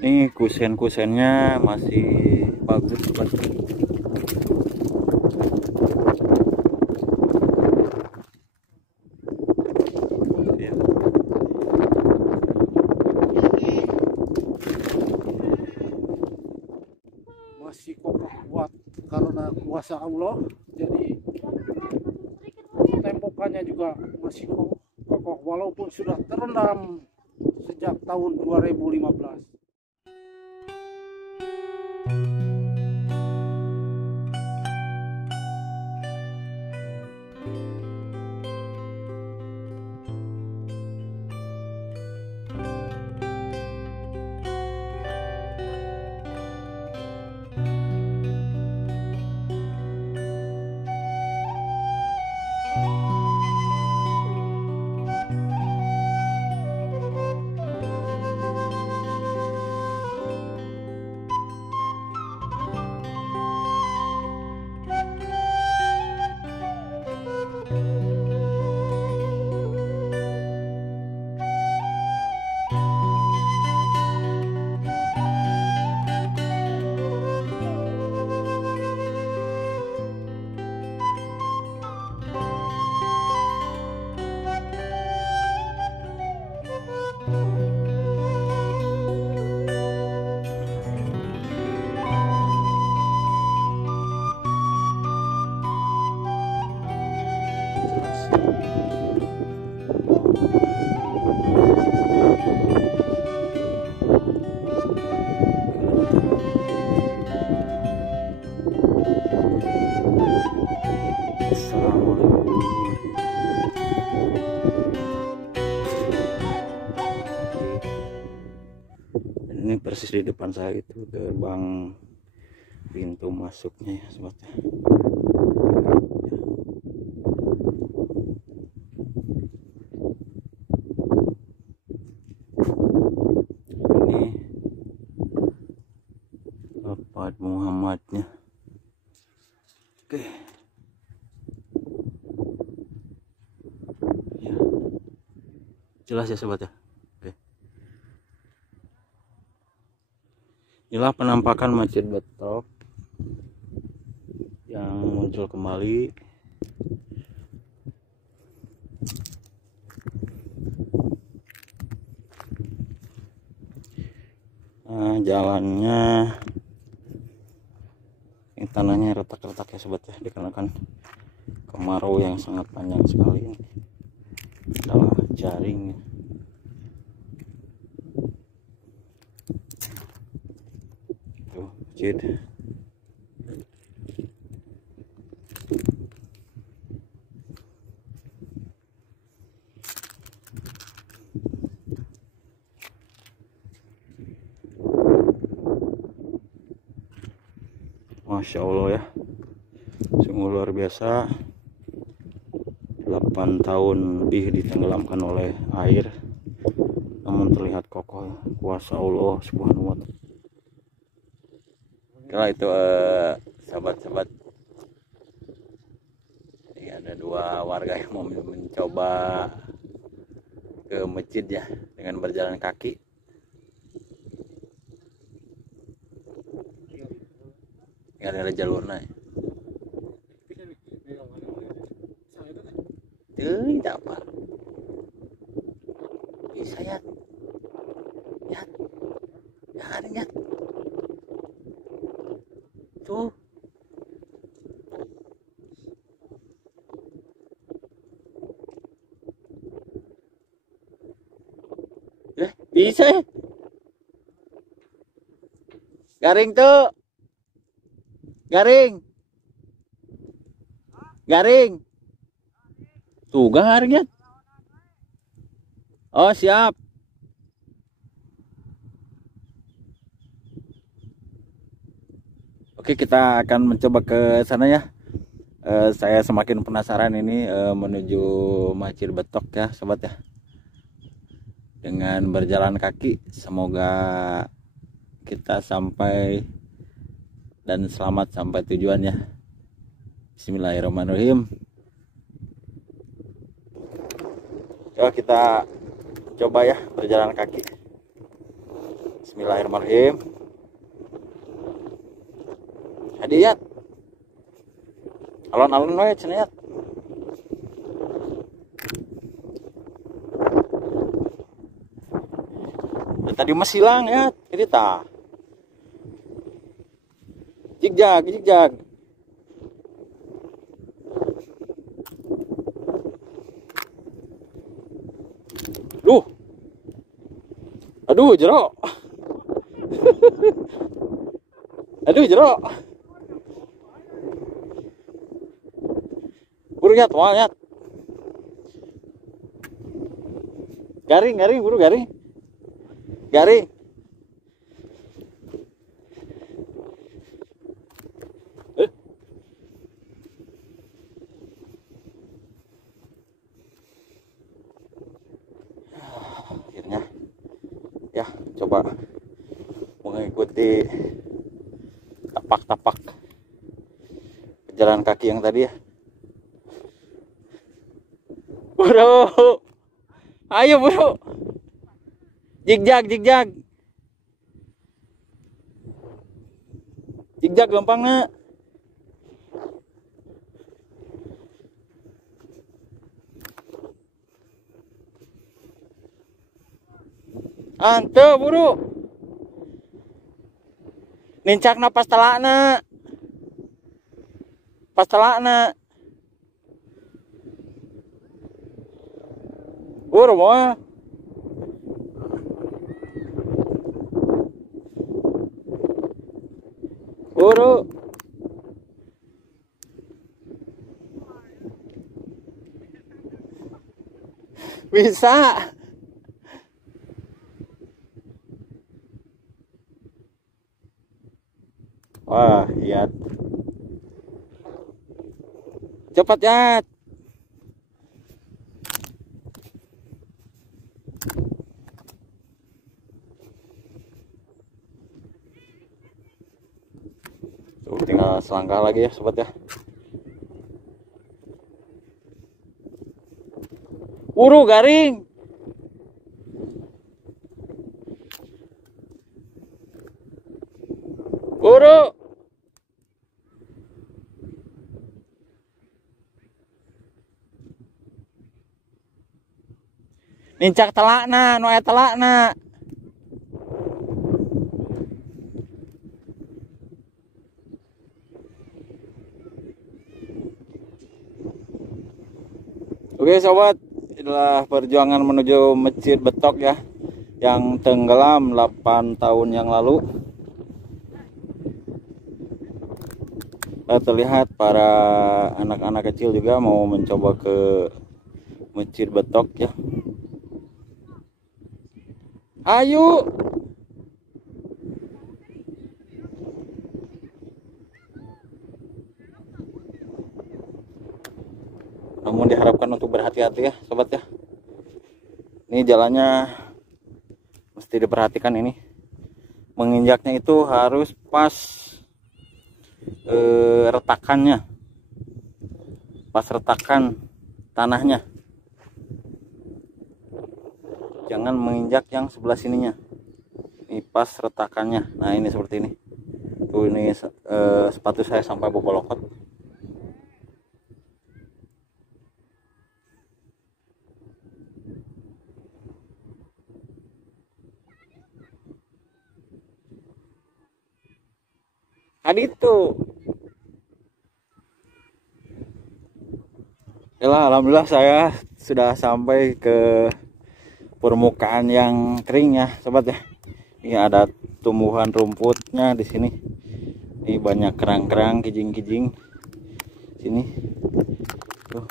Ini kusen-kusennya masih bagus banget. Ya. Masih kokoh kuat karena kuasa Allah. Jadi tembokannya juga masih kokoh walaupun sudah terendam sejak tahun 2015. Ini persis di depan saya itu gerbang pintu masuknya ya sobat. Ini Bapak Muhammadnya. Oke. Ya. Jelas ya sobat ya. Oke. Inilah penampakan Masjid Betok yang muncul kembali. Nah, jalannya ini tanahnya retak-retak ya sobat ya, dikarenakan kemarau yang sangat panjang sekali. Ini adalah jaring. Tuh, masjid. Masya Allah ya, sungguh luar biasa. 8 tahun lebih ditenggelamkan oleh air, namun terlihat kokoh kuasa Allah Subhanahu wa Ta'ala. Kalau itu sahabat-sahabat, ini ada dua warga yang mau mencoba ke masjid ya dengan berjalan kaki. Nggak ada jalurnya. Tidak apa. Bisa ya. Ya. Ya ada ya. Tuh. Bisa ya. Garing tuh. Garing. Garing. Tuh garing ya. Oh siap. Oke, kita akan mencoba ke sana ya. Saya semakin penasaran ini menuju Masjid Betok ya sobat ya. Dengan berjalan kaki, semoga kita sampai dan selamat sampai tujuan ya. Bismillahirrahmanirrahim. Coba kita coba ya berjalan kaki. Bismillahirrahmanirrahim. Hadiat alon-alon we cenah. Tadi mas hilang ya, ini tah. Jigjag, jigjag. Duh. Aduh, jerok. Aduh, jerok. Buru nyat, wah nyat. Garing, garing, buru garing. Garing. Akhirnya ya coba mengikuti tapak-tapak pejalan kaki yang tadi ya. Bro, ayo bro, jigjag, jigjag, jigjag gampang na. Ante buru, nincak na pas telakna, pas telakna. Buru mau. Buru. Bisa. Wah, iya. Cepat ya. Tinggal selangkah lagi ya sobat ya. Buru garing. Buru. Nincak telakna, nu aya telakna. Oke sobat, inilah perjuangan menuju Masjid Betok ya, yang tenggelam 8 tahun yang lalu. Terlihat para anak-anak kecil juga mau mencoba ke Masjid Betok ya. Ayo. Namun diharapkan untuk berhati-hati ya sobat ya. Ini jalannya mesti diperhatikan ini. Menginjaknya itu harus pas retakannya. Pas retakan tanahnya. Jangan menginjak yang sebelah sininya. Ini pas retakannya. Nah, ini seperti ini. Tuh ini sepatu saya sampai bobolokot. Itu alhamdulillah saya sudah sampai ke permukaan yang kering ya sobat ya. Ini ada tumbuhan rumputnya di sini. Ini banyak kerang-kerang, kijing-kijing sini. Tuh.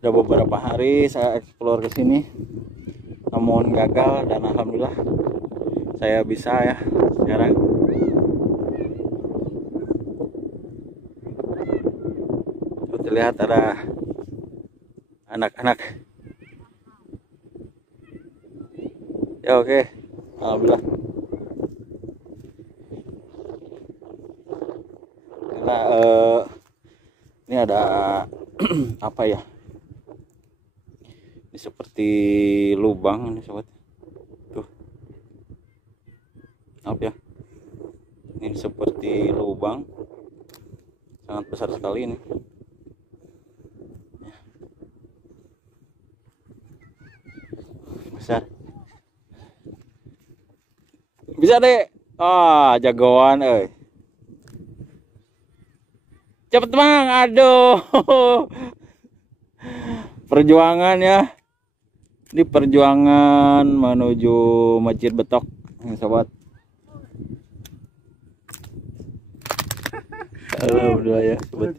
Udah beberapa hari saya eksplor ke sini, namun gagal, dan alhamdulillah saya bisa ya sekarang. Terlihat ada anak-anak. Ya oke, alhamdulillah. Nah, ini ada apa ya? Ini seperti lubang ini sobat. Tuh. Maaf ya, ini seperti lubang sangat besar sekali ini. Besar. Bisa deh. Ah, jagoan cepet bang, aduh. Perjuangan ya. Ini perjuangan menuju Masjid Betok, sobat. Alhamdulillah ya, sobat.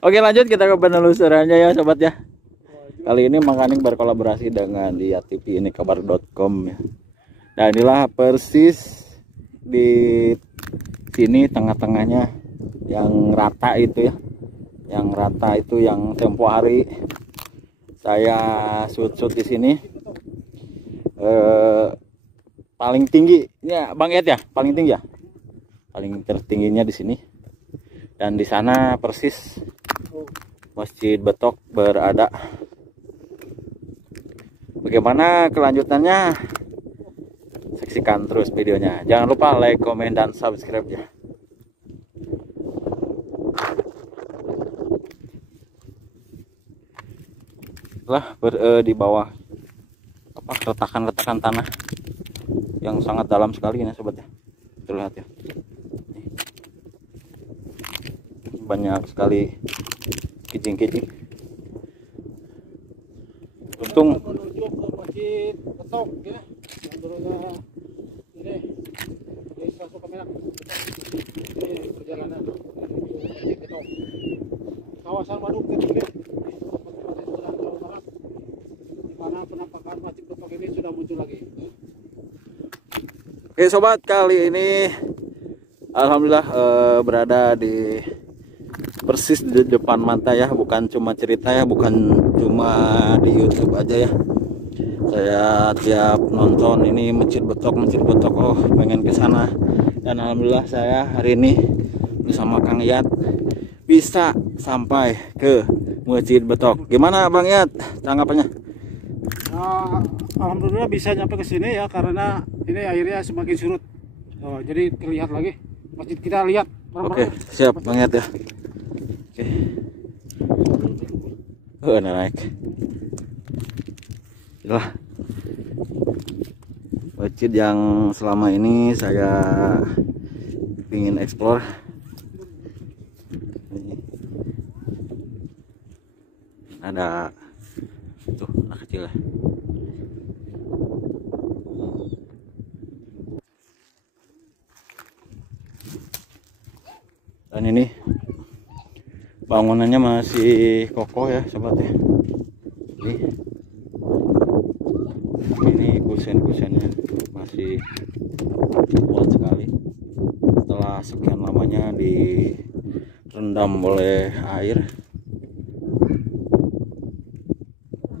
Oke, lanjut kita ke penelusurannya ya, sobat ya. Kali ini Makaning berkolaborasi dengan Lihat TV ini kabar.com ya. Dan inilah persis di sini tengah-tengahnya yang rata itu ya. Yang rata itu yang tempo hari saya shoot di sini. Paling tinggi ya Bang Ed ya, paling tinggi ya. Paling tertingginya di sini. Dan di sana persis Masjid Betok berada. Bagaimana kelanjutannya? Saksikan terus videonya. Jangan lupa like, komen, dan subscribe ya. Setelah di bawah retakan-retakan tanah yang sangat dalam sekali ya sobat ya. Terlihat ya. Banyak sekali kijing-kijing. Untung Menuju ke Masjid Betok ya. Ini masuk kamera. Ini perjalanan menuju Masjid Betok. Kawasan Waduk Ketiga. Di mana penampakan Masjid Betok ini sudah muncul lagi. Oke sobat, kali ini alhamdulillah berada di persis di depan mata ya, bukan cuma cerita ya, bukan cuma di YouTube aja ya. Saya tiap nonton ini Masjid Betok, oh pengen ke sana. Dan alhamdulillah saya hari ini bersama Kang Iyat bisa sampai ke Masjid Betok. Gimana Bang Iyat tanggapannya? Alhamdulillah bisa nyampe ke sini ya, karena ini airnya semakin surut. Jadi terlihat lagi masjid, kita lihat. Oke, siap Bang Iyat ya. Oke. Naik. Inilah masjid yang selama ini saya ingin eksplor. Ada tuh anak kecil ya. Dan ini bangunannya masih kokoh ya sobat ya. Ini kusen-kusennya masih kuat sekali. Setelah sekian lamanya direndam oleh air,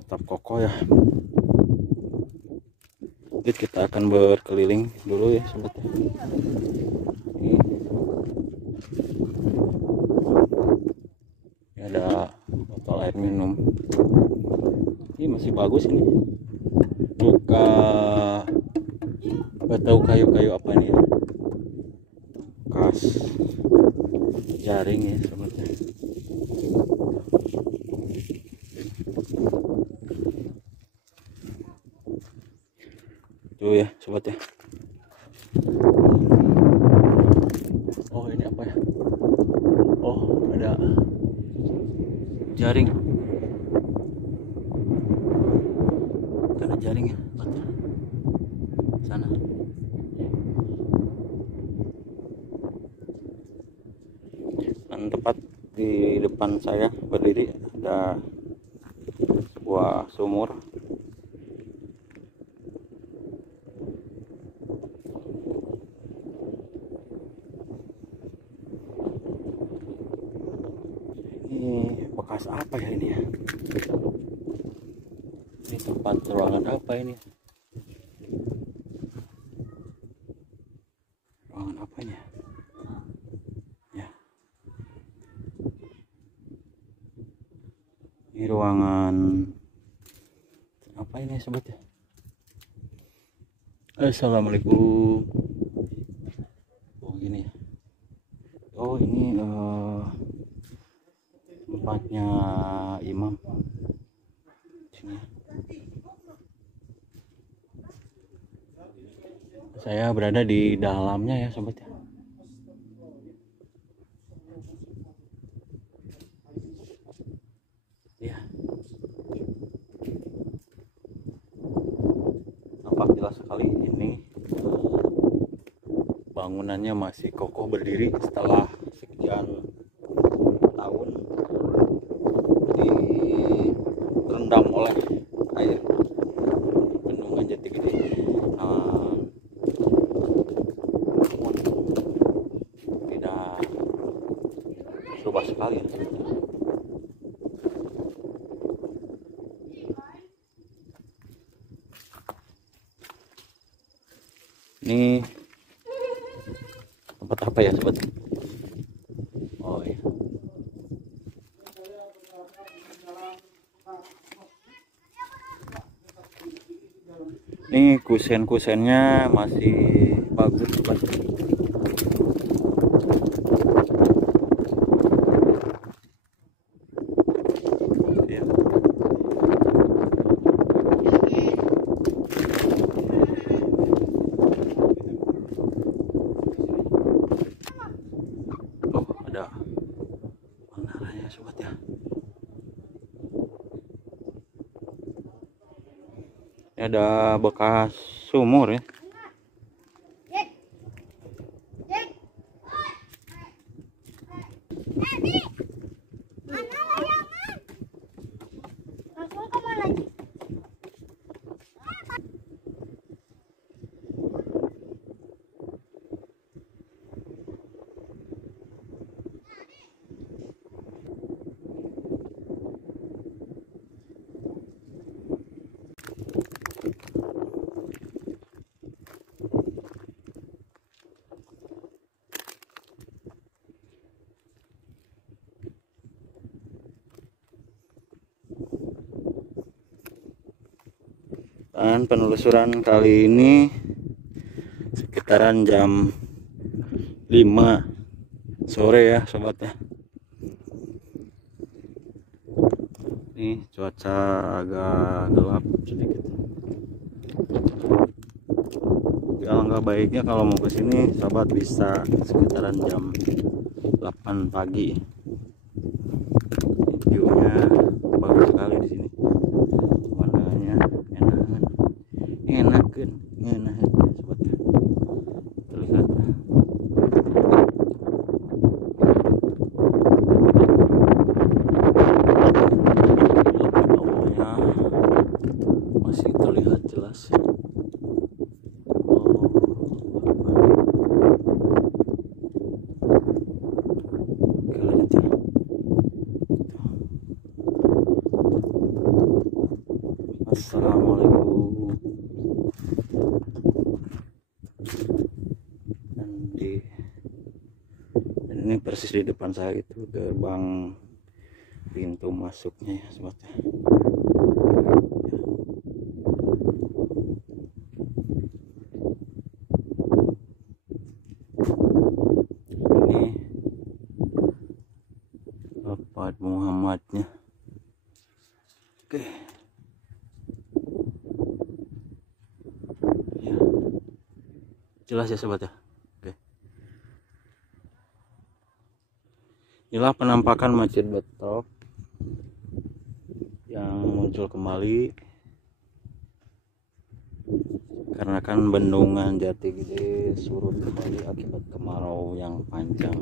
tetap kokoh ya. Jadi kita akan berkeliling dulu ya sobat ya. Ini ada botol air minum. Ini masih bagus ini. Buka, gak tahu kayu-kayu apa ini ya. Bekas jaring ya sobatnya. Tuh ya sobat ya. Oh ini apa ya? Oh ada jaring. Ada jaring ya sana. Dan tepat di depan saya berdiri ada sebuah sumur. Ini bekas apa ya ini ya? Ini tempat ruangan apa ini? Ruangan apanya? Ya. Ini ruangan apa apa ini sobat ya? Assalamualaikum. Oh gini ya. Oh ini tempatnya imam sini. Saya berada di dalamnya ya sobat ya. Ya. Nampak jelas sekali ini bangunannya masih kokoh berdiri setelah sekian tahun direndam oleh air bendungan Jati Gede. Namun tidak berubah sekali ya. Ini tempat apa ya sobat? Oh iya. Ini kusen-kusennya masih bagus sobat. Ya. Oh ada menaranya sobat ya. Ini ada bekas sumur ya. Dan penelusuran kali ini sekitaran jam 5 sore ya sobat ya. Ini cuaca agak gelap sedikit. Alangkah baiknya kalau mau kesini sobat bisa sekitaran jam 8 pagi. Viewnya bagus sekali di sini. Warnanya enakan sobat ya. Terlihat bawahnya masih terlihat jelas. Assalamualaikum. Dan ini persis di depan saya itu gerbang pintu masuknya ya sobat ya. Ini Bapak Muhammadnya. Oke. Ya. Jelas ya sobat ya. Oke. Inilah penampakan Masjid Betok yang muncul kembali karena kan bendungan Jati Gede surut kembali akibat kemarau yang panjang.